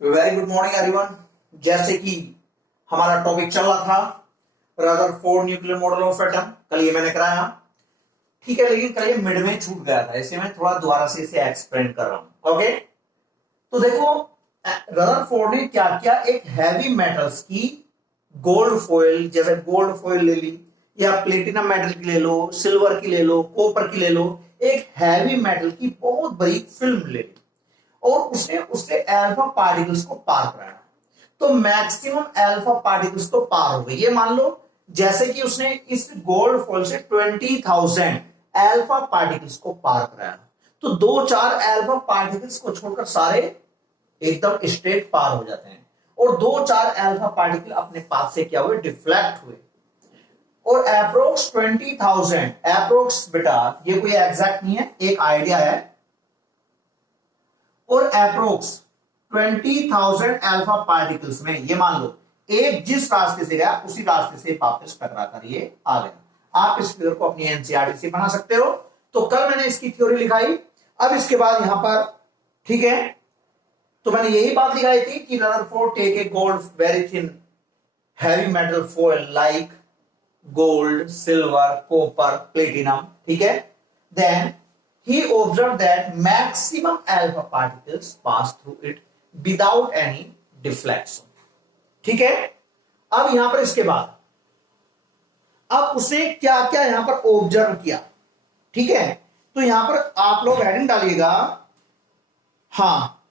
Very good morning everyone. जैसे कि हमारा टॉपिक चल रहा था Rutherford nuclear model of atom, कल ये मैंने कराया, ठीक है। लेकिन कल ये मिड में छूट गया था, इसलिए मैं थोड़ा दोबारा से इसे एक्सप्लेन कर रहा हूं। ओके, तो देखो रदरफोर्ड ने क्या किया, एक हैवी मेटल्स की गोल्ड फॉइल, जैसे गोल्ड फॉइल ले ली या प्लेटिनम मेटल की ले लो, सिल्वर की ले लो, कॉपर की ले लो, एक हैवी मेटल की बहुत बड़ी फिल्म ले ली और उसने उससे अल्फा पार्टिकल्स को पार कराया। तो मैक्सिमम अल्फा पार्टिकल्स तो पार हो गए। ये मान लो जैसे कि उसने इस गोल्ड फॉइल से 20,000 अल्फा पार्टिकल्स को पार कराया, तो दो चार अल्फा पार्टिकल्स को छोड़कर सारे एकदम स्ट्रेट पार हो जाते हैं और दो चार अल्फा पार्टिकल अपने पास से क्या हुए, डिफ्लेक्ट हुए। और अप्रोक्स 20,000, अप्रोक्स बेटा ये कोई एग्जैक्ट नहीं है, एक आइडिया है। और अप्रोक्स 20,000 अल्फा पार्टिकल्स में ये मान लो एक जिस रास्ते से गया उसी रास्ते से वापस टकरा कर ये आ गया। आप इस फिगर को अपनी एनसीईआरटी से बना सकते हो। तो कल मैंने इसकी थ्योरी लिखाई। अब इसके बाद यहां पर ठीक है, तो मैंने यही बात लिखाई थी कि Rutherford take a gold very thin heavy metal foil like gold, silver, copper, platinum, ठीक है। Then he observed that maximum alpha particles pass through it without any deflection, ठीक है। अब यहां पर इसके बाद अब उसे क्या क्या यहां पर ऑब्जर्व किया, ठीक है। तो यहां पर आप लोग हेडिंग डालिएगा, हाँ,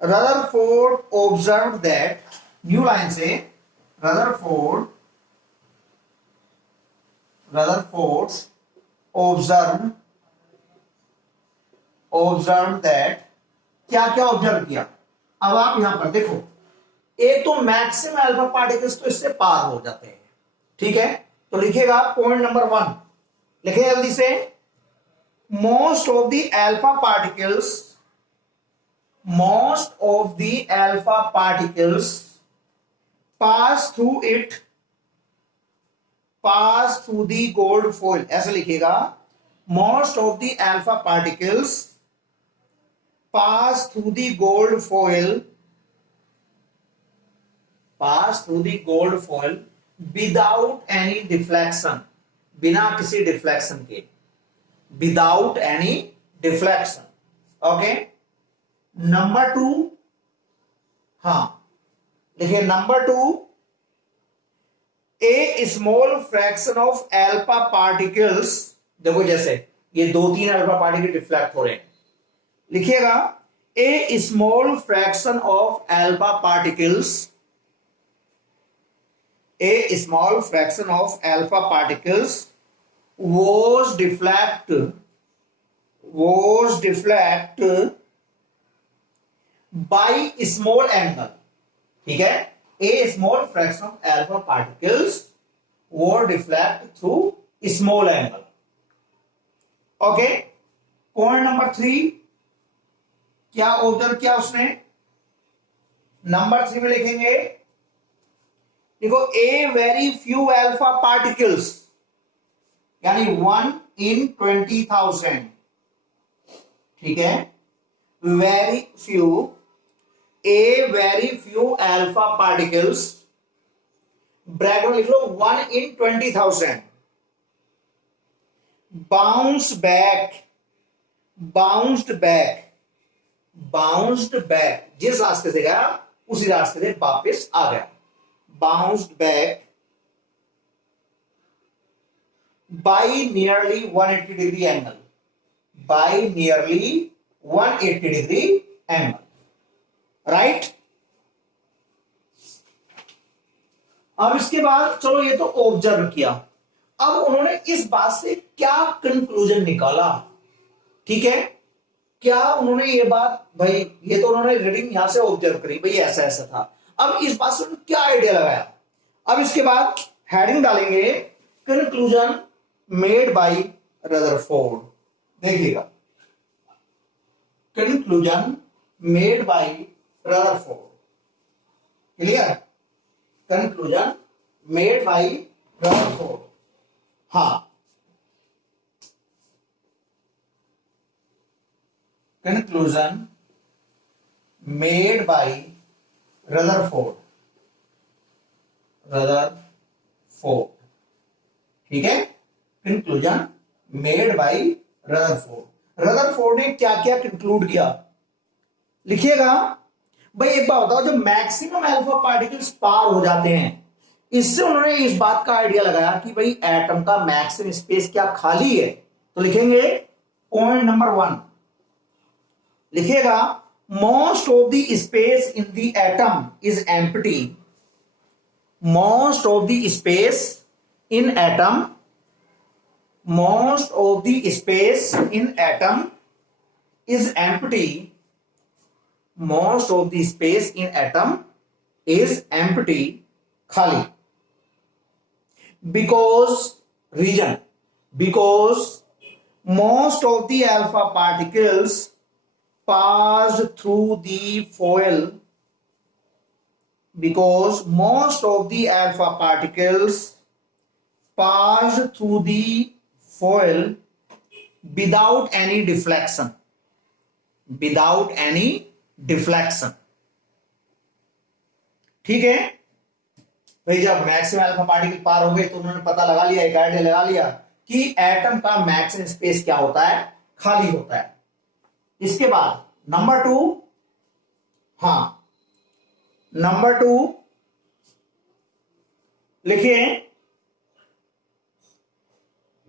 Rutherford observe that, new line से रदरफोर्ड ऑब्जर्व दैट, क्या क्या ऑब्जर्व किया। अब आप यहां पर देखो, एक तो मैक्सिमम अल्फा पार्टिकल्स तो इससे पार हो जाते हैं, ठीक है। तो लिखिएगा पॉइंट नंबर 1, लिखिए जल्दी से, most of the alpha particles pass through the gold foil, ऐसे लिखिएगा, most of the alpha particles pass through the gold foil without any deflection, बिना किसी डिफ्लेक्शन के, without any deflection. Okay, number 2, हाँ देखिए number 2, A small fraction of alpha particles, देखो जैसे ये 2-3 अल्फा पार्टिकल डिफ्लेक्ट हो रहे हैं, लिखिएगा a small fraction of alpha particles, a small fraction of alpha particles was deflect by small angle, ठीक है। a small fraction of alpha particles were deflect through small angle। Okay, point number 3, क्या observe किया उसने, number 3 में लिखेंगे, देखो a very few alpha particles, यानी 1 in 20,000, ठीक है, very few alpha particles, bracket में लिख लो 1 in 20,000, बाउंस्ड बैक, जिस रास्ते से गया उसी रास्ते से वापस आ गया, bounced back by nearly 180 degree angle, right. अब इसके बाद चलो ये तो ऑब्जर्व किया, अब उन्होंने इस बात से क्या कंक्लूजन निकाला, ठीक है। क्या उन्होंने ये बात, भाई ये तो उन्होंने रीडिंग यहां से ऑब्जर्व करी, भाई ऐसा ऐसा था, अब इस बात से उन्होंने क्या आइडिया लगाया। अब इसके बाद हेडिंग डालेंगे, कंक्लूजन मेड बाय रदरफोर्ड, देखिएगा, conclusion made by Rutherford, clear, conclusion made by Rutherford, हाँ, conclusion made by रदरफोर्ड, ठीक है, कंक्लूजन मेड बाय रदरफोर्ड ने क्या क्या कंक्लूड किया, लिखिएगा। भाई एक बात बताओ, जब मैक्सिमम अल्फा पार्टिकल्स पार हो जाते हैं, इससे उन्होंने इस बात का आइडिया लगाया कि भाई एटम का मैक्सिमम स्पेस क्या खाली है। तो लिखेंगे पॉइंट नंबर 1, लिखिएगा most of the space in the atom is empty, most of the space in atom, most of the space in atom is empty, most of the space in atom is empty, खाली। Reason, because most of the alpha particles passed through the foil, because most of the alpha particles passed through the foil without any deflection, ठीक है भाई। जब maximum alpha particle पार हो गए तो उन्होंने पता लगा लिया, एक आइडिया लगा लिया कि एटम का मैक्सिमम स्पेस क्या होता है, खाली होता है। इसके बाद नंबर 2, नंबर 2 लिखिए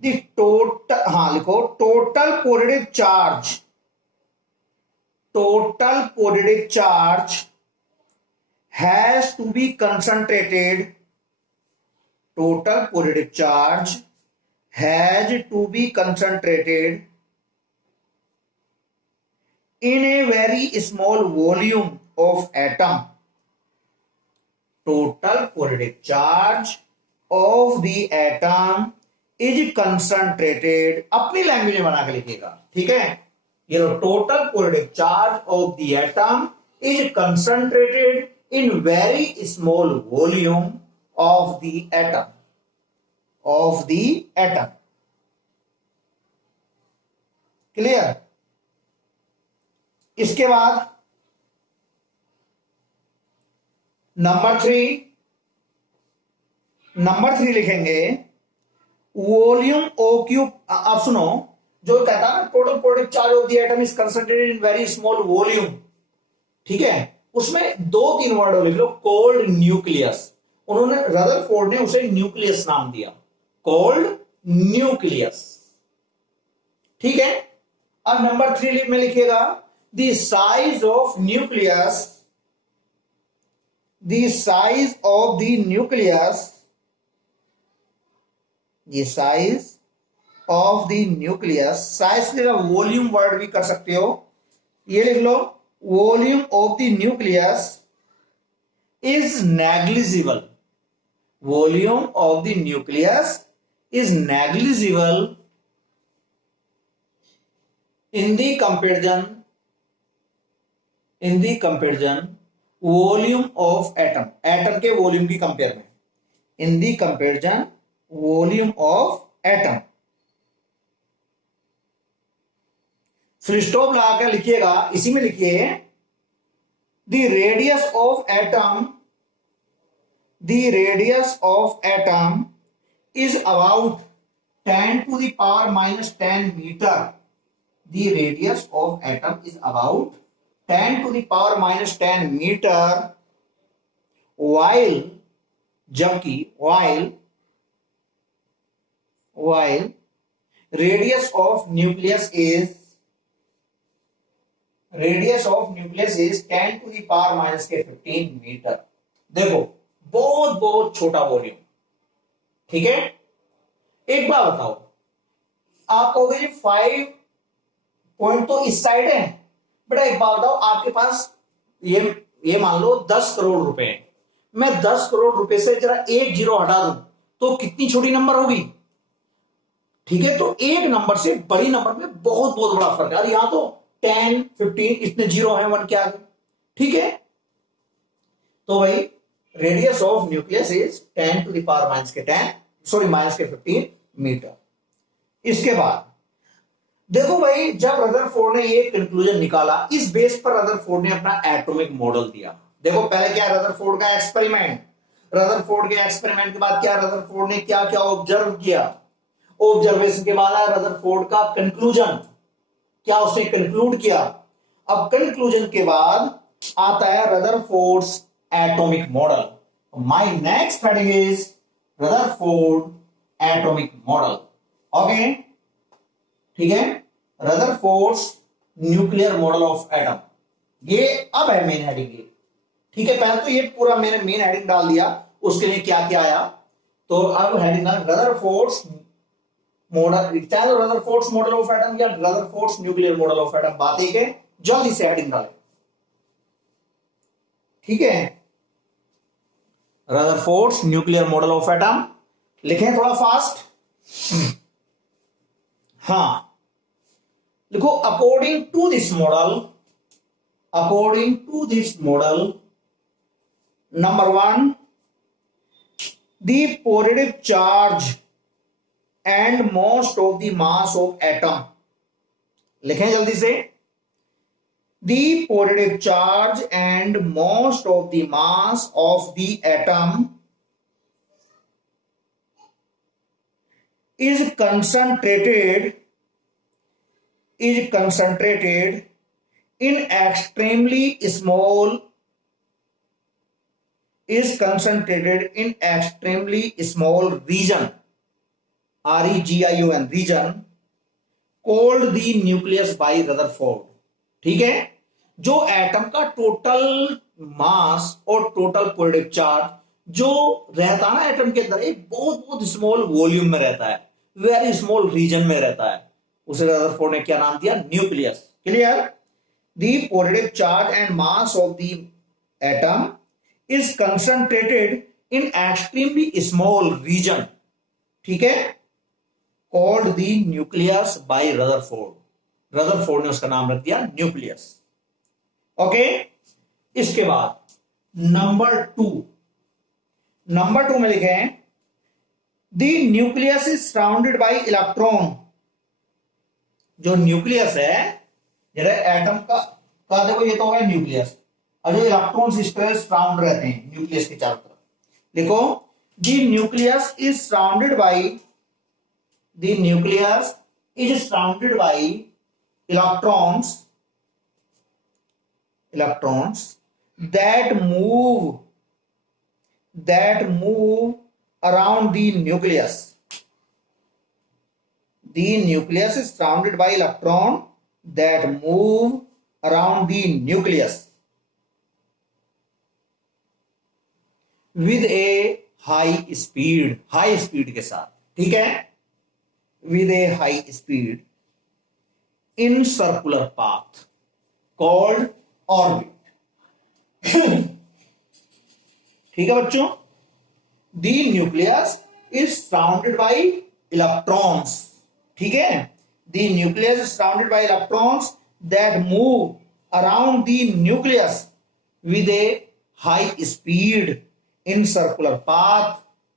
लिखो total positive charge has to be concentrated, total positive charge has to be concentrated in a very small volume of atom, total positive charge of the atom is concentrated, अपनी language में बना के लिखिएगा, ठीक है। ये लो, total positive charge of the atom is concentrated in very small volume of the atom, clear। इसके बाद नंबर 3 लिखेंगे वॉल्यूम ऑक्यूप। अब सुनो, जो कहता है total positive charge of the atom is concentrated in very small volume, ठीक है, उसमें 2-3 वर्ड लिख लो, कोल्ड न्यूक्लियस। उन्होंने रदरफोर्ड ने उसे न्यूक्लियस नाम दिया, कोल्ड न्यूक्लियस, ठीक है। अब नंबर 3 में लिखिएगा the size of nucleus, the size of the nucleus, the size of the nucleus, size के वॉल्यूम वर्ड भी कर सकते हो, ये लिख लो volume of the nucleus is negligible, volume of the nucleus is negligible in the comparison volume of atom के volume की compare में, in the comparison volume of atom। Full stop लगाकर लिखिएगा, इसी में लिखिए the radius of atom is about 10 to the power minus 10 metre, the radius of atom is about 10 to the power minus 10 metre, while radius of nucleus is 10 to the power minus के 15 metre. देखो बहुत छोटा volume, ठीक है। एक बार बताओ, आप कहोगे जी 5 पॉइंट तो इस साइड है, बेटा एक बार बताओ, आपके पास ये मान लो 10 करोड़ रुपए है, मैं 10 करोड़ रुपए से जरा एक जीरो हटा दूं तो कितनी छोटी नंबर होगी, ठीक है। तो एक नंबर से बड़ी नंबर में बहुत बड़ा फर्क है। यहां तो 10, 15 इतने जीरो हैं 1 के आगे, ठीक है। तो भाई radius of nucleus is 10 to the power minus के 15 मीटर। इसके बाद देखो भाई, जब रदरफोर्ड ने ये कंक्लूजन निकाला, इस बेस पर रदरफोर्ड ने अपना एटॉमिक मॉडल दिया। देखो पहले क्या, रदरफोर्ड का एक्सपेरिमेंट, रदरफोर्ड के एक्सपेरिमेंट के बाद क्या, रदरफोर्ड ने क्या क्या ऑब्जर्व किया, ऑब्जर्वेशन के बाद आया रदरफोर्ड का कंक्लूजन, क्या उसने कंक्लूड किया। अब कंक्लूजन के बाद आता है Rutherford's atomic model. My next heading is Rutherford atomic model. Okay, ठीक है, Rutherford's nuclear model of atom, ये अब है मेन हेडिंग ये। ठीक है, पहले तो ये पूरा मैंने मेन हेडिंग डाल दिया, उसके लिए क्या क्या आया, तो अब हेडिंग रदरफोर्ड्स मॉडल, चाहे रदरफोर्ड्स मॉडल ऑफ एटम या Rutherford's nuclear model of atom, बात एक है, जल्दी से हेडिंग डालें। ठीक है, Rutherford's nuclear model of atom, लिखें थोड़ा फास्ट। हाँ, लिखो according to this model, according to this model, number 1, the positive charge and most of the mass of atom, लिखें जल्दी से, the positive charge and most of the mass of the atom is concentrated in extremely small, is concentrated in extremely small region, region, region called the nucleus by Rutherford। ठीक है, जो atom का total mass और total positive charge जो रहता है ना atom के अंदर, एक बहुत बहुत स्मॉल वॉल्यूम में रहता है, वेरी स्मॉल रीजन में रहता है, उसे रदरफोर्ड ने क्या नाम दिया, nucleus. Clear, the positive charge and mass of the atom is concentrated in extremely small region, ठीक है, called the nucleus by Rutherford। Rutherford ने उसका नाम रख दिया न्यूक्लियस। ओके, इसके बाद नंबर 2 में लिखे हैं the nucleus is surrounded by electron। जो न्यूक्लियस है, जरा एटम का देखो, ये तो हो गया न्यूक्लियस, और जो इलेक्ट्रॉन्स इस तरह सराउंड रहते हैं न्यूक्लियस के चारों तरफ, लिखो the nucleus is surrounded by, the nucleus is surrounded by electrons that move around the nucleus। The nucleus is surrounded by electron that move around the nucleus with a high speed, high speed के साथ, ठीक है, with a high speed in circular path called orbit। ठीक है बच्चों, the nucleus is surrounded by electrons, ठीक है, the nucleus is surrounded by electrons that move around the nucleus with a high speed in circular path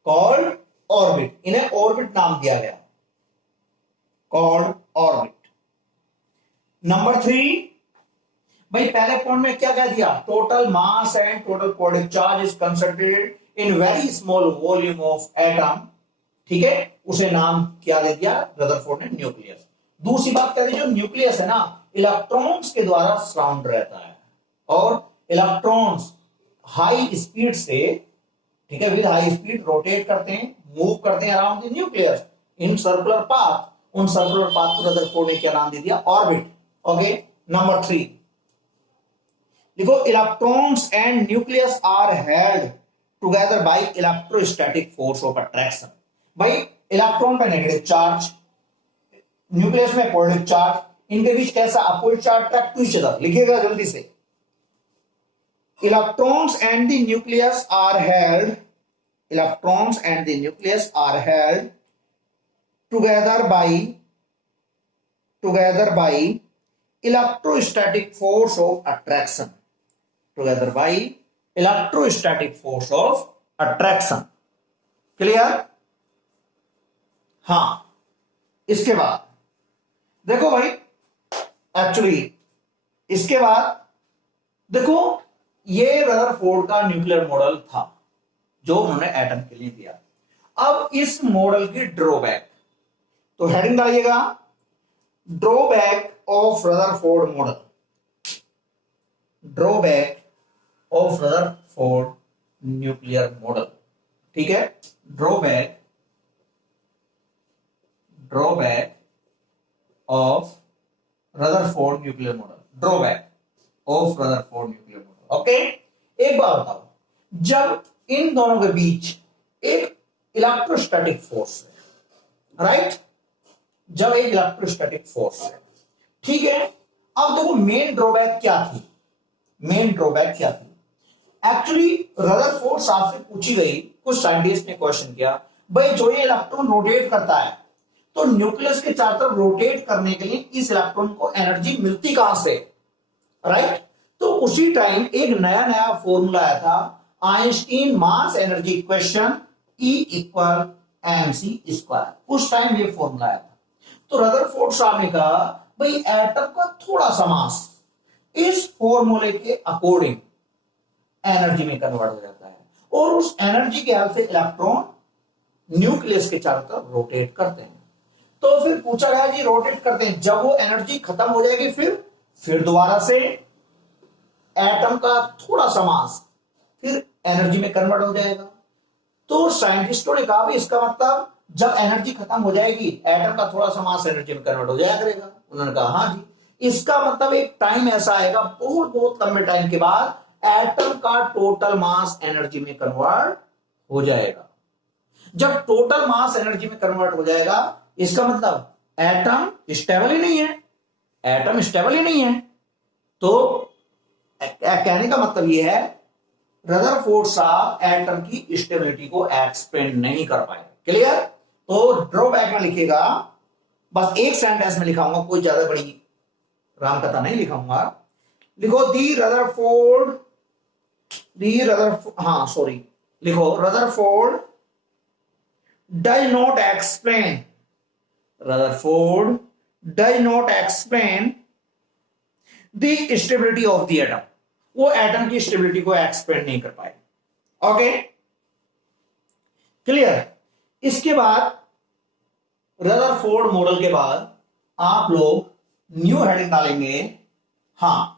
called orbit। इन्हें orbit नाम दिया गया, called orbit। Number 3, भाई पहले पॉइंट में क्या कह दिया, total mass and total positive charge is concentrated in very small volume of atom, ठीक है, उसे नाम क्या दे दिया रदरफोर्ड ने, न्यूक्लियस। दूसरी बात कह दी, जो न्यूक्लियस है ना, इलेक्ट्रॉन्स के द्वारा सराउंड रहता है, और इलेक्ट्रॉन्स हाई स्पीड से, ठीक है, विद हाई स्पीड रोटेट करते हैं, मूव करते हैं around the nucleus in circular path. उन सर्कुलर पाथ को रदरफोर्ड ने क्या नाम दे दिया, ऑर्बिट। ओके, नंबर 3 लिखो, electrons and nucleus are held together by electrostatic force of attraction. भाई इलेक्ट्रॉन पे नेगेटिव चार्ज, न्यूक्लियस में पॉजिटिव चार्ज, इनके बीच कैसा opposite charge attract to each other, लिखिएगा जल्दी से। Electrons and the nucleus are held, electrons and the nucleus are held together by electrostatic force of attraction, together by electrostatic force of attraction। Clear? हाँ, इसके बाद देखो भाई, actually इसके बाद देखो ये रदरफोर्ड का न्यूक्लियर मॉडल था जो उन्होंने एटम के लिए दिया। अब इस मॉडल की ड्रॉबैक, तो हेडिंग डालिएगा drawback of Rutherford model, drawback of Rutherford nuclear model. ठीक है, drawback of Rutherford nuclear model, drawback of Rutherford nuclear model. Okay, एक बात बताओ, जब इन दोनों के बीच एक इलेक्ट्रोस्टैटिक फोर्स है, राइट, जब एक इलेक्ट्रोस्टैटिक फोर्स है, ठीक है। अब देखो मेन ड्रॉबैक क्या थी, मेन ड्रॉबैक क्या थी? एक्चुअली रदरफोर्ड साहब से पूछी गई, कुछ साइंटिस्ट ने क्वेश्चन किया, भाई जो ये इलेक्ट्रॉन रोटेट करता है तो न्यूक्लियस के चारों तरफ रोटेट करने के लिए इस इलेक्ट्रॉन को एनर्जी मिलती कहां से, राइट। तो उसी टाइम एक नया नया फॉर्मूला आया था, Einstein mass energy equation, E equal mc square, उस टाइम ये फॉर्मूला आया था। तो रदरफोर्ड साहब ने कहा भाई एटम का थोड़ा सा मास इस फॉर्मूले के अकॉर्डिंग एनर्जी में कन्वर्ट हो जाता है और उस एनर्जी के हेल्प से इलेक्ट्रॉन न्यूक्लियस के चारों तरफ रोटेट करते हैं। तो फिर पूछा गया जी रोटेट करते हैं, जब वो एनर्जी खत्म हो जाएगी फिर दोबारा से एटम का थोड़ा सा मास फिर एनर्जी में कन्वर्ट हो जाएगा। तो साइंटिस्टों ने कहा भी इसका मतलब जब एनर्जी खत्म हो जाएगी एटम का थोड़ा सा मास एनर्जी में कन्वर्ट हो जाया करेगा। उन्होंने कहा हाँ जी, इसका मतलब एक टाइम ऐसा आएगा बहुत बहुत लंबे टाइम के बाद एटम का टोटल मास एनर्जी में कन्वर्ट हो जाएगा। जब टोटल मास एनर्जी में कन्वर्ट हो जाएगा इसका मतलब एटम स्टेबल ही नहीं है, एटम स्टेबल ही नहीं है। तो कहने का मतलब यह है रदरफोर्ड साहब एटम की स्टेबिलिटी को एक्सप्लेन नहीं कर पाए। क्लियर? तो ड्रॉबैक में लिखेगा, बस एक सेंटेंस में लिखाऊंगा, कोई ज्यादा बड़ी रामकथा नहीं लिखाऊंगा। लिखो दी रदरफोर्ड, लिखो Rutherford does not explain, Rutherford does not explain the stability of the atom, वो एटम की स्टेबिलिटी को एक्सप्लेन नहीं कर पाए। Okay, clear? इसके बाद रदरफोर्ड मॉडल के बाद आप लोग न्यू हेडिंग डालेंगे, हाँ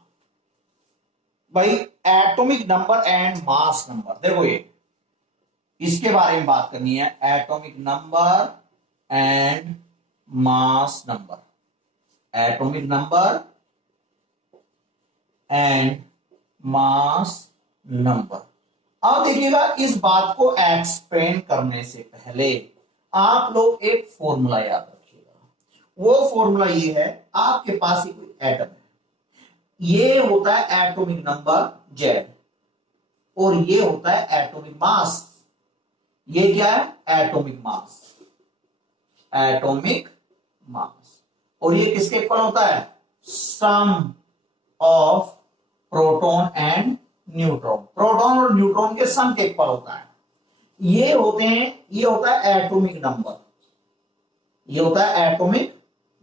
भाई atomic number and mass number. देखो ये इसके बारे में बात करनी है, atomic number and mass number, atomic number and mass number. अब देखिएगा इस बात को एक्सप्लेन करने से पहले आप लोग एक फॉर्मूला याद रखिएगा। वो फॉर्मूला ये है, आपके पास ही कोई एटम है, ये होता है एटॉमिक नंबर Z और ये होता है एटॉमिक मास। ये क्या है? Atomic mass, atomic mass. और ये किसके इक्वल होता है? Sum of proton and neutron, proton और न्यूट्रॉन के सम के इक्वल होता है। ये होते हैं, ये होता है एटॉमिक नंबर, ये होता है एटॉमिक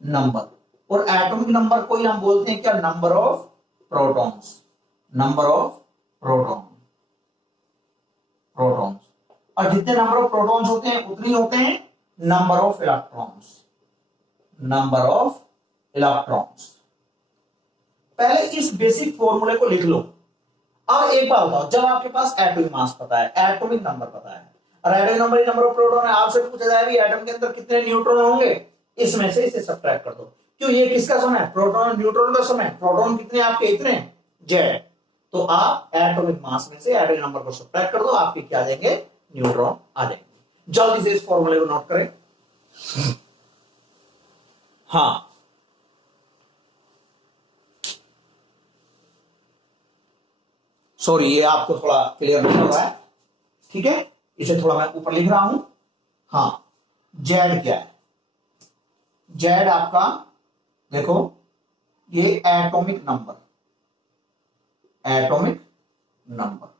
नंबर। और एटॉमिक नंबर को ही हम बोलते हैं क्या? Number of protons, number of protons. और जितने नंबर ऑफ प्रोटॉन्स होते हैं उतने होते हैं number of electrons, number of electrons. पहले इस बेसिक फॉर्मूले को लिख लो। अब एक बात बताओ, जब आपके पास एटॉमिक मास पता है, एटॉमिक नंबर पता है और atomic number number of proton है, आपसे पूछा जाए भी एटम के अंदर कितने न्यूट्रॉन होंगे, इसमें से इसे सब्ट्रैक्ट कर दो। क्यों? ये किसका सम है? प्रोटॉन न्यूट्रॉन का सम है। प्रोटॉन कितने आपके? इतने, Z। तो आप एटॉमिक मास में से एटॉमिक नंबर को सब्ट्रैक्ट कर दो, आपके क्या आ जाएंगे? न्यूट्रॉन आ जाएंगे। जल्दी से इस फॉर्मूले को नोट करें। हाँ, सॉरी ये आपको थोड़ा क्लियर नहीं हुआ है, ठीक है, इसे थोड़ा मैं ऊपर लिख रहा हूं। हाँ, Z क्या है? Z आपका देखो ये एटॉमिक नंबर, एटॉमिक नंबर,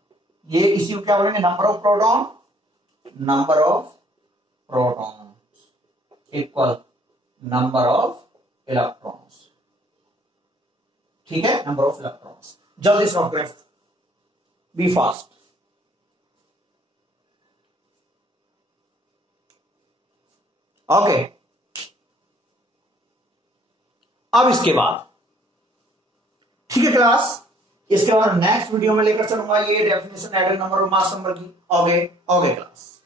ये इसी को क्या बोलेंगे? Number of proton, number of proton equal number of electrons. ठीक है, नंबर ऑफ इलेक्ट्रॉन्स। जल्दी से नोट करें, बी फास्ट। ओके, अब इसके बाद ठीक है क्लास, इसके बाद नेक्स्ट वीडियो में लेकर चलूंगा ये डेफिनेशन एडल नंबर और मास नंबर की। Okay okay class.